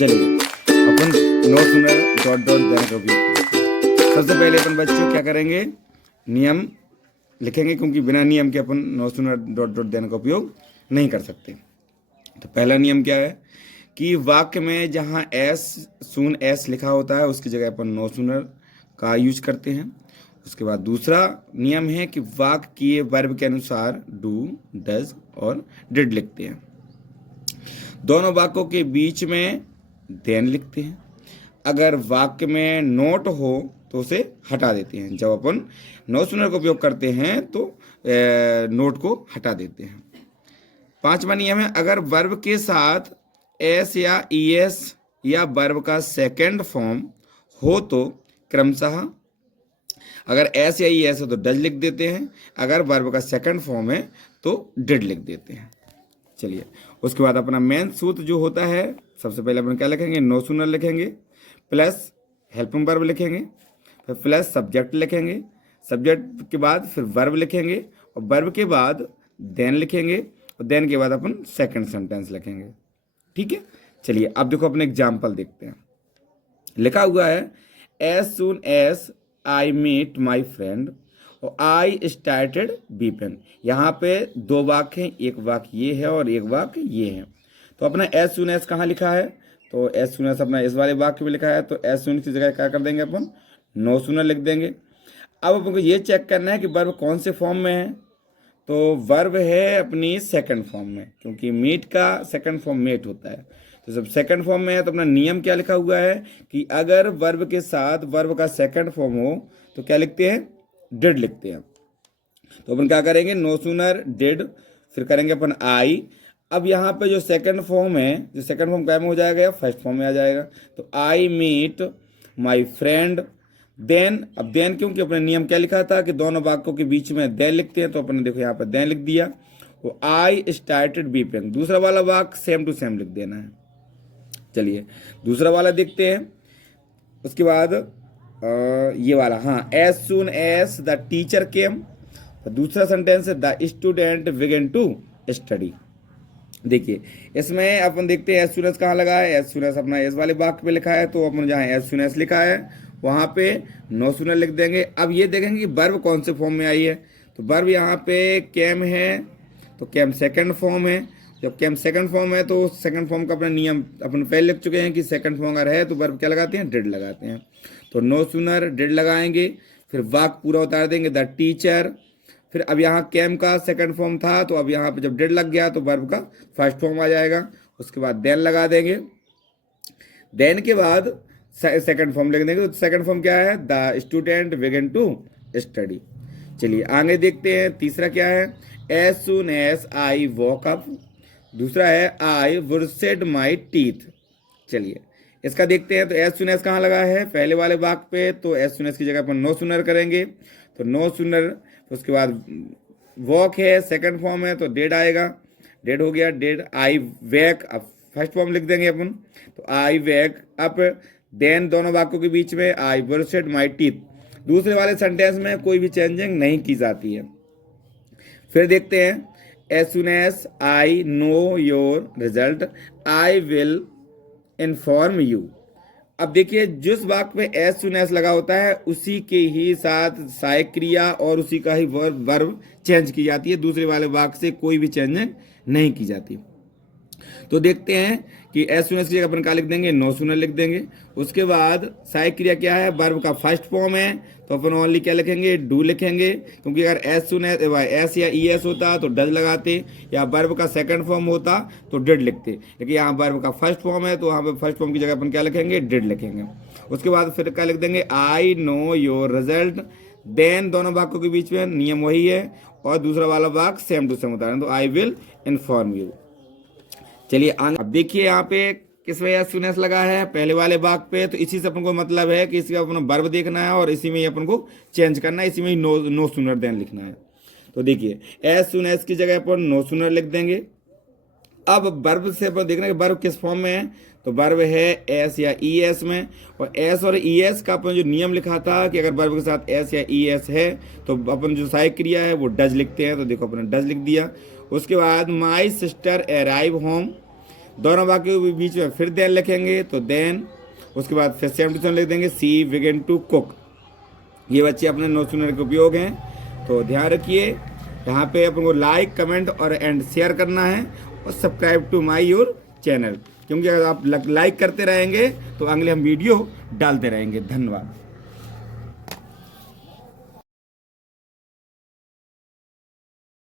चलिए अपन no sooner dot dot देने का उपयोग करते हैं। सबसे पहले अपन बच्चों क्या करेंगे, नियम लिखेंगे, क्योंकि बिना नियम के अपन नो सुनर डॉट डॉट देने का उपयोग नहीं कर सकते। तो पहला नियम क्या है कि वाक्य में जहाँ एस सून एस लिखा होता है उसकी जगह अपन नो सुनर का यूज करते हैं। उसके बाद दूसरा नियम है कि वाक्य के वर्ब के अनुसार डू, डज और डिड लिखते हैं। दोनों वाक्यों के बीच में देन लिखते हैं। अगर वाक्य में नोट हो तो उसे हटा देते हैं। जब अपन नो सुनर का उपयोग करते हैं तो नोट को हटा देते हैं। पांचवा नियम है, अगर वर्ब के साथ एस या ईएस या वर्ब का सेकंड फॉर्म हो तो क्रमशः, अगर एस या ईएस हो तो डज लिख देते हैं, अगर वर्ब का सेकंड फॉर्म है तो डिड लिख देते हैं। चलिए, उसके बाद अपना मेन सूत्र जो होता है, सबसे पहले अपन क्या लिखेंगे, नो सुनर लिखेंगे, प्लस हेल्पिंग वर्ब लिखेंगे, फिर प्लस सब्जेक्ट लिखेंगे, सब्जेक्ट के बाद फिर वर्ब लिखेंगे और वर्ब के बाद देन लिखेंगे और देन के बाद अपन सेकंड सेंटेंस लिखेंगे। ठीक है, चलिए अब देखो अपने एग्जाम्पल देखते हैं। लिखा हुआ है, as soon as I meet my friend और आई स्टार्टेड बीपिंग। यहाँ पे दो वाक्य हैं, एक वाक्य ये है और एक वाक्य ये है। तो अपना एज सून एज कहाँ लिखा है, तो एज सून एज अपना इस वाले वाक्य में लिखा है, तो एज सून की जगह क्या कर देंगे अपन, नो सूनर लिख देंगे। अब अपन को ये चेक करना है कि वर्ब कौन से फॉर्म में है, तो वर्ब है अपनी सेकंड फॉर्म में, क्योंकि मीट का सेकंड फॉर्म मेट होता है। तो जब सेकंड फॉर्म में है तो अपना नियम क्या लिखा हुआ है कि अगर वर्ब के साथ वर्ब का सेकंड फॉर्म हो तो क्या लिखते हैं, डिड लिखते हैं। तो अपन क्या करेंगे, नो सूनर डिड, फिर करेंगे अपन आई। अब यहाँ पे जो सेकंड फॉर्म है, जो सेकंड फॉर्म क्या में हो जाएगा, फर्स्ट फॉर्म में आ जाएगा। तो I meet my friend then. अब देन क्योंकि अपने नियम क्या लिखा था कि दोनों वाक्यों के बीच में देन लिखते हैं, तो अपने देखो यहाँ पर देन लिख दिया। वो आई स्टार्टेड बीपिंग, दूसरा वाला वाक्य सेम टू सेम लिख देना है। चलिए दूसरा वाला देखते हैं। उसके बाद ये वाला, हाँ, as soon as the teacher came. दूसरा सेंटेंस है the student began to study. देखिए इसमें अपन देखते हैं एज सून एज कहाँ लगा है, एज सून एज अपना इस वाले वाक्य पे लिखा है, तो अपन जहाँ एज सून एज लिखा है वहाँ पे नो सूनर लिख देंगे। अब ये देखेंगे कि वर्ब कौन से फॉर्म में आई है, तो वर्ब यहाँ पे केम है, तो केम सेकंड फॉर्म है। जब केम सेकंड फॉर्म है तो सेकंड फॉर्म का अपना नियम अपन पहले लिख चुके हैं कि सेकंड फॉर्म अगर है तो वर्ब क्या लगाते हैं, डिड लगाते हैं। तो नो सूनर डिड लगाएंगे, फिर वाक्य पूरा उतार देंगे द टीचर। फिर अब यहाँ केम का सेकंड फॉर्म था, तो अब यहाँ पे जब डिड लग गया तो वर्ब का फर्स्ट फॉर्म आ जाएगा। उसके बाद देन लगा देंगे, देन के बाद सेकंड फॉर्म लिख देंगे। तो सेकंड फॉर्म क्या है, the student began to study. चलिए आगे देखते हैं, तीसरा क्या है, as soon as I walk up. दूसरा है आई ब्रशेड माई टीथ। चलिए इसका देखते हैं। तो एज सून एज कहाँ लगा है, पहले वाले वाक्य पे, तो एज सून एज की जगह अपन नो सूनर करेंगे, तो नो सूनर। उसके बाद वॉक है, सेकंड फॉर्म है, तो डेड आएगा, डेड हो गया, डेड। आई वेक, अब फर्स्ट फॉर्म लिख देंगे अपन, तो आई वेक अप। देन दोनों वाक्यों के बीच में आई ब्रशेड माई टीथ। दूसरे वाले सेंटेंस में कोई भी चेंजिंग नहीं की जाती है। फिर देखते हैं, as soon as I know your result I will inform you. अब देखिए जिस वाक्य में एज सून एज लगा होता है उसी के ही साथ सहायक क्रिया और उसी का ही वर्ब चेंज की जाती है, दूसरे वाले वाक्य से कोई भी चेंजिंग नहीं की जाती। तो देखते हैं कि एज सून एज की जगह अपन क्या लिख देंगे, नो सूनर लिख देंगे। उसके बाद सहायक क्रिया क्या है, वर्ब का फर्स्ट फॉर्म है, तो अपन ओनली क्या लिखेंगे, डू लिखेंगे, क्योंकि अगर एज सून एज एस या ई एस होता तो डज लगाते, या वर्ब का सेकंड फॉर्म होता तो डिड लिखते। लेकिन यहाँ वर्ब का फर्स्ट फॉर्म है तो वहाँ पे फर्स्ट फॉर्म की जगह अपन क्या लिखेंगे, डिड लिखेंगे। उसके बाद फिर क्या लिख देंगे, I know your result. Then दोनों वाक्यों के बीच में नियम वही है और दूसरा वाला वाक्य सेम टू सेम होता है, तो आई विल इन्फॉर्म यू। चलिए अब देखिए यहाँ पे किस वजह से सुनेस लगा है, पहले वाले वाक्य पे, तो इसी से अपन को मतलब है कि इसका अपन वर्ब देखना है और इसी में ही अपन को चेंज करना है, इसी में ही नो सूनर देन लिखना है। तो देखिए एज सून एज की जगह अपन नो सूनर लिख देंगे। अब वर्ब से अपन देखना है कि वर्ब किस फॉर्म में है, तो वर्ब है एस या ई एस में, और एस और ई एस का अपन जो नियम लिखा था कि अगर वर्ब के साथ एस या ई एस है तो अपन जो सहायक क्रिया है वो डज लिखते हैं, तो देखो अपन डज लिख दिया। उसके बाद माई सिस्टर अराइव होम, दोनों वाक्यों के बीच में फिर देन लिखेंगे तो देन, उसके बाद फिर सेम टू सेम लिख देंगे सी बिगिन टू कुक। ये बच्चे अपने नो सुनर के उपयोग हैं, तो ध्यान रखिए। यहाँ पे अपन को लाइक, कमेंट और एंड शेयर करना है और subscribe to my your channel, क्योंकि अगर आप लाइक करते रहेंगे तो अगले हम वीडियो डालते रहेंगे। धन्यवाद।